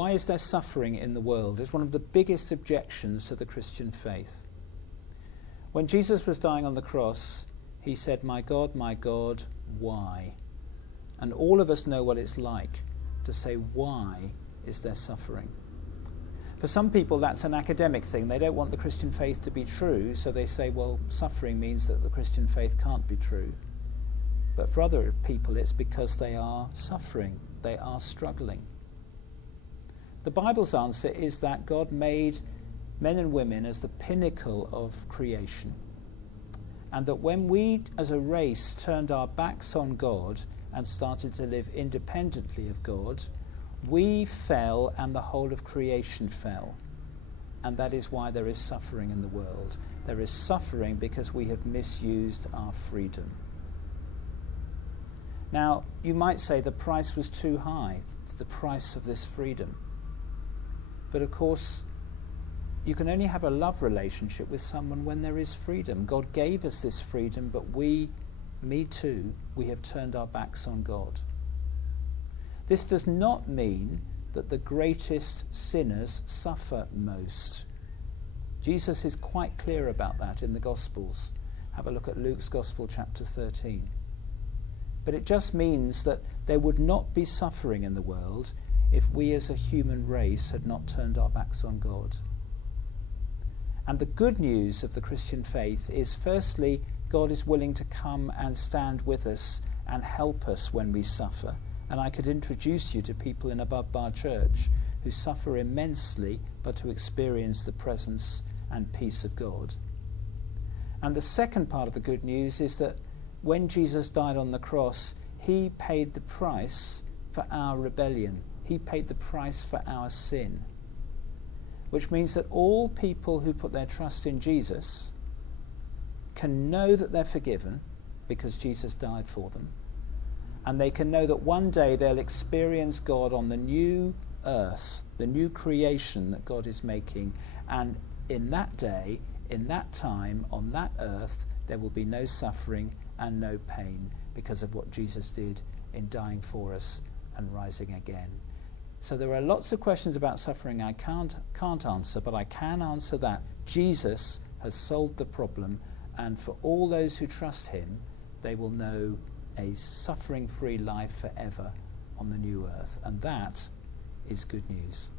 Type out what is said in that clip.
Why is there suffering in the world? It's one of the biggest objections to the Christian faith. When Jesus was dying on the cross, he said, my God, why? And all of us know what it's like to say, why is there suffering? For some people, that's an academic thing. They don't want the Christian faith to be true, so they say, well, suffering means that the Christian faith can't be true. But for other people, it's because they are suffering. They are struggling. The Bible's answer is that God made men and women as the pinnacle of creation. And that when we, as a race, turned our backs on God and started to live independently of God, we fell and the whole of creation fell. And that is why there is suffering in the world. There is suffering because we have misused our freedom. Now, you might say the price was too high, the price of this freedom. But of course, you can only have a love relationship with someone when there is freedom. God gave us this freedom, but we have turned our backs on God. This does not mean that the greatest sinners suffer most. Jesus is quite clear about that in the Gospels. Have a look at Luke's Gospel, chapter 13. But it just means that there would not be suffering in the world if we as a human race had not turned our backs on God. And the good news of the Christian faith is, firstly, God is willing to come and stand with us and help us when we suffer. And I could introduce you to people in Above Bar Church who suffer immensely but who experience the presence and peace of God. And the second part of the good news is that when Jesus died on the cross, he paid the price for our rebellion. He paid the price for our sin. Which means that all people who put their trust in Jesus can know that they're forgiven because Jesus died for them. And they can know that one day they'll experience God on the new earth, the new creation that God is making. And in that day, in that time, on that earth, there will be no suffering and no pain because of what Jesus did in dying for us and rising again. So there are lots of questions about suffering I can't answer, but I can answer that Jesus has solved the problem, and for all those who trust him, they will know a suffering-free life forever on the new earth. And that is good news.